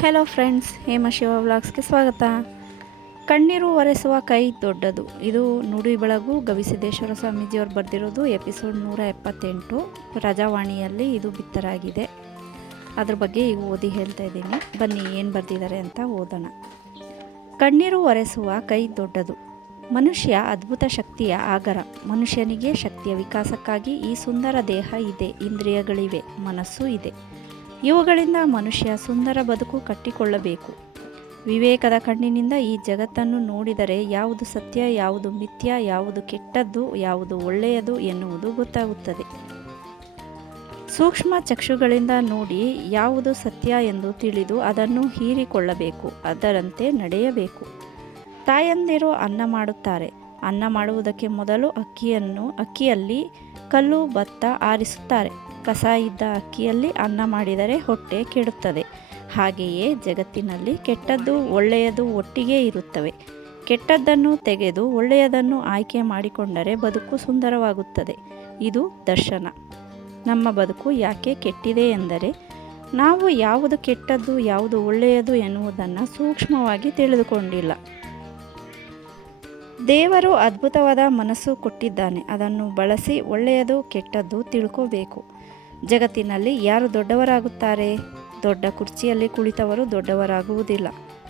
Hello friends Hema Shiva ವ್ಲಾಗ್ಸ್ಗೆ ಸ್ವಾಗತ. ಕಣ್ಣೀರು ಒರೆಸುವ ಕೈ ದೊಡ್ಡದು. ಇದು ನುಡಿ ಬೆಳಗು ಗವಿಸಿದ್ದೇಶ್ವರ ಸ್ವಾಮೀಜಿಯವರು ಬರೆದಿರೋದು ಎಪಿಸೋಡ್ ನೂರ ಎಪ್ಪತ್ತೆಂಟು. ರಜಾವಾಣಿಯಲ್ಲಿ ಇದು ಬಿತ್ತರಾಗಿದೆ. ಅದ್ರ ಬಗ್ಗೆ ಈಗ ಓದಿ ಹೇಳ್ತಾ ಇದ್ದೀನಿ. ಬನ್ನಿ ಏನು ಬರೆದಿದ್ದಾರೆ ಅಂತ ಓದೋಣ. ಕಣ್ಣೀರು ಒರೆಸುವ ಕೈ ದೊಡ್ಡದು. ಮನುಷ್ಯ ಅದ್ಭುತ ಶಕ್ತಿಯ ಆಗರ. ಮನುಷ್ಯನಿಗೆ ಶಕ್ತಿಯ ವಿಕಾಸಕ್ಕಾಗಿ ಈ ಸುಂದರ ದೇಹ ಇದೆ. ಇಂದ್ರಿಯಗಳಿವೆ. ಮನಸ್ಸು ಇದೆ. ಇವುಗಳಿಂದ ಮನುಷ್ಯ ಸುಂದರ ಬದುಕು ಕಟ್ಟಿಕೊಳ್ಳಬೇಕು. ವಿವೇಕದ ಕಣ್ಣಿನಿಂದ ಈ ಜಗತ್ತನ್ನು ನೋಡಿದರೆ ಯಾವುದು ಸತ್ಯ, ಯಾವುದು ಮಿಥ್ಯ, ಯಾವುದು ಕೆಟ್ಟದ್ದು, ಯಾವುದು ಒಳ್ಳೆಯದು ಎನ್ನುವುದು ಗೊತ್ತಾಗುತ್ತದೆ. ಸೂಕ್ಷ್ಮ ಚಕ್ಷುಗಳಿಂದ ನೋಡಿ ಯಾವುದು ಸತ್ಯ ಎಂದು ತಿಳಿದು ಅದನ್ನು ಹೀರಿಕೊಳ್ಳಬೇಕು, ಅದರಂತೆ ನಡೆಯಬೇಕು. ತಾಯಂದಿರು ಅನ್ನ ಮಾಡುತ್ತಾರೆ. ಅನ್ನ ಮಾಡುವುದಕ್ಕೆ ಮೊದಲು ಅಕ್ಕಿಯನ್ನು, ಅಕ್ಕಿಯಲ್ಲಿ ಕಲ್ಲು, ಭತ್ತ ಆರಿಸುತ್ತಾರೆ. ಕಸ ಇದ್ದ ಅಕ್ಕಿಯಲ್ಲಿ ಅನ್ನ ಮಾಡಿದರೆ ಹೊಟ್ಟೆ ಕೆಡುತ್ತದೆ. ಹಾಗೆಯೇ ಜಗತ್ತಿನಲ್ಲಿ ಕೆಟ್ಟದ್ದು ಒಳ್ಳೆಯದು ಒಟ್ಟಿಗೆ ಇರುತ್ತವೆ. ಕೆಟ್ಟದ್ದನ್ನು ತೆಗೆದು ಒಳ್ಳೆಯದನ್ನು ಆಯ್ಕೆ ಮಾಡಿಕೊಂಡರೆ ಬದುಕು ಸುಂದರವಾಗುತ್ತದೆ. ಇದು ದರ್ಶನ. ನಮ್ಮ ಬದುಕು ಯಾಕೆ ಕೆಟ್ಟಿದೆ ಎಂದರೆ, ನಾವು ಯಾವುದು ಕೆಟ್ಟದ್ದು, ಯಾವುದು ಒಳ್ಳೆಯದು ಎನ್ನುವುದನ್ನು ಸೂಕ್ಷ್ಮವಾಗಿ ತಿಳಿದುಕೊಂಡಿಲ್ಲ. ದೇವರು ಅದ್ಭುತವಾದ ಮನಸ್ಸು ಕೊಟ್ಟಿದ್ದಾನೆ. ಅದನ್ನು ಬಳಸಿ ಒಳ್ಳೆಯದು ಕೆಟ್ಟದ್ದು ತಿಳ್ಕೋಬೇಕು. ಜಗತ್ತಿನಲ್ಲಿ ಯಾರು ದೊಡ್ಡವರಾಗುತ್ತಾರೆ? ದೊಡ್ಡ ಕುರ್ಚಿಯಲ್ಲಿ ಕುಳಿತವರು ದೊಡ್ಡವರಾಗುವುದಿಲ್ಲ.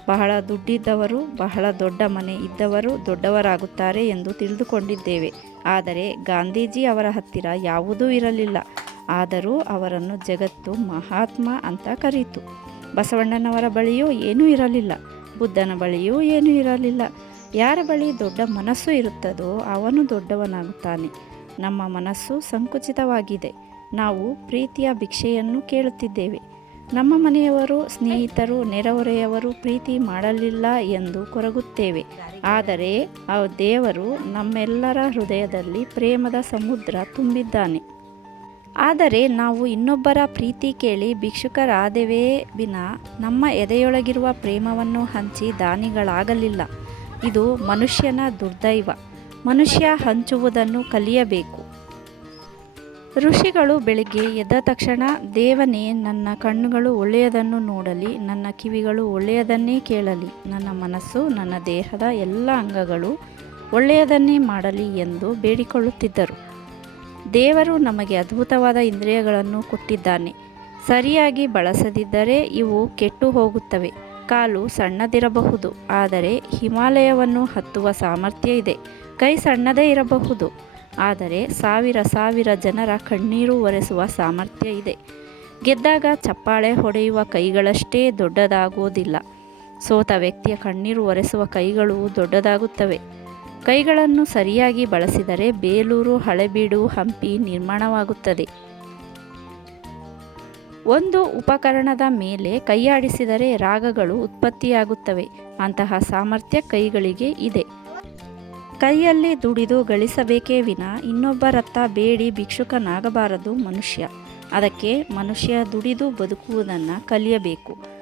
ಬಹಳ ದುಡ್ಡಿದ್ದವರು, ಬಹಳ ದೊಡ್ಡ ಮನೆ ಇದ್ದವರು ದೊಡ್ಡವರಾಗುತ್ತಾರೆ ಎಂದು ತಿಳಿದುಕೊಂಡಿದ್ದೇವೆ. ಆದರೆ ಗಾಂಧೀಜಿ ಅವರ ಹತ್ತಿರ ಯಾವುದೂ ಇರಲಿಲ್ಲ. ಆದರೂ ಅವರನ್ನು ಜಗತ್ತು ಮಹಾತ್ಮ ಅಂತ ಕರೀತು. ಬಸವಣ್ಣನವರ ಬಳಿಯೂ ಏನೂ ಇರಲಿಲ್ಲ. ಬುದ್ಧನ ಬಳಿಯೂ ಏನೂ ಇರಲಿಲ್ಲ. ಯಾರ ಬಳಿ ದೊಡ್ಡ ಮನಸ್ಸು ಇರುತ್ತದೋ ಅವನು ದೊಡ್ಡವನಾಗುತ್ತಾನೆ. ನಮ್ಮ ಮನಸ್ಸು ಸಂಕುಚಿತವಾಗಿದೆ. ನಾವು ಪ್ರೀತಿಯ ಭಿಕ್ಷೆಯನ್ನು ಕೇಳುತ್ತಿದ್ದೇವೆ. ನಮ್ಮ ಮನೆಯವರು ಸ್ನೇಹಿತರು, ನೆರೆಹೊರೆಯವರು ಪ್ರೀತಿ ಮಾಡಲಿಲ್ಲ ಎಂದು ಕೊರಗುತ್ತೇವೆ. ಆದರೆ ಆ ದೇವರು ನಮ್ಮೆಲ್ಲರ ಹೃದಯದಲ್ಲಿ ಪ್ರೇಮದ ಸಮುದ್ರ ತುಂಬಿದ್ದಾನೆ. ಆದರೆ ನಾವು ಇನ್ನೊಬ್ಬರ ಪ್ರೀತಿ ಕೇಳಿ ಭಿಕ್ಷುಕರಾದೆವೇ ವಿನ ನಮ್ಮ ಎದೆಯೊಳಗಿರುವ ಪ್ರೇಮವನ್ನು ಹಂಚಿ ದಾನಿಗಳಾಗಲಿಲ್ಲ. ಇದು ಮನುಷ್ಯನ ದುರ್ದೈವ. ಮನುಷ್ಯ ಹಂಚುವುದನ್ನು ಕಲಿಯಬೇಕು. ಋಷಿಗಳು ಬೆಳಿಗ್ಗೆ ಎದ್ದ ತಕ್ಷಣ, ದೇವನೇ, ನನ್ನ ಕಣ್ಣುಗಳು ಒಳ್ಳೆಯದನ್ನು ನೋಡಲಿ, ನನ್ನ ಕಿವಿಗಳು ಒಳ್ಳೆಯದನ್ನೇ ಕೇಳಲಿ, ನನ್ನ ಮನಸ್ಸು, ನನ್ನ ದೇಹದ ಎಲ್ಲ ಅಂಗಗಳು ಒಳ್ಳೆಯದನ್ನೇ ಮಾಡಲಿ ಎಂದು ಬೇಡಿಕೊಳ್ಳುತ್ತಿದ್ದರು. ದೇವರು ನಮಗೆ ಅದ್ಭುತವಾದ ಇಂದ್ರಿಯಗಳನ್ನು ಕೊಟ್ಟಿದ್ದಾನೆ. ಸರಿಯಾಗಿ ಬಳಸದಿದ್ದರೆ ಇವು ಕೆಟ್ಟು ಹೋಗುತ್ತವೆ. ಕಾಲು ಸಣ್ಣದಿರಬಹುದು, ಆದರೆ ಹಿಮಾಲಯವನ್ನು ಹತ್ತುವ ಸಾಮರ್ಥ್ಯ ಇದೆ. ಕೈ ಸಣ್ಣದೇ ಇರಬಹುದು, ಆದರೆ ಸಾವಿರ ಸಾವಿರ ಜನರ ಕಣ್ಣೀರು ಒರೆಸುವ ಸಾಮರ್ಥ್ಯ ಇದೆ. ಗೆದ್ದಾಗ ಚಪ್ಪಾಳೆ ಹೊಡೆಯುವ ಕೈಗಳಷ್ಟೇ ದೊಡ್ಡದಾಗುವುದಿಲ್ಲ. ಸೋತ ವ್ಯಕ್ತಿಯ ಕಣ್ಣೀರು ಒರೆಸುವ ಕೈಗಳು ದೊಡ್ಡದಾಗುತ್ತವೆ. ಕೈಗಳನ್ನು ಸರಿಯಾಗಿ ಬಳಸಿದರೆ ಬೇಲೂರು, ಹಳೆಬೀಡು, ಹಂಪಿ ನಿರ್ಮಾಣವಾಗುತ್ತದೆ. ಒಂದು ಉಪಕರಣದ ಮೇಲೆ ಕೈಯಾಡಿಸಿದರೆ ರಾಗಗಳು ಉತ್ಪತ್ತಿಯಾಗುತ್ತವೆ. ಅಂತಹ ಸಾಮರ್ಥ್ಯ ಕೈಗಳಿಗೆ ಇದೆ. ಕೈಯಲ್ಲಿ ದುಡಿದು ಗಳಿಸಬೇಕೇ ವಿನ ಇನ್ನೊಬ್ಬರತ್ತ ಬೇಡಿ ಭಿಕ್ಷುಕನಾಗಬಾರದು ಮನುಷ್ಯ. ಅದಕ್ಕೆ ಮನುಷ್ಯ ದುಡಿದು ಬದುಕುವುದನ್ನು ಕಲಿಯಬೇಕು.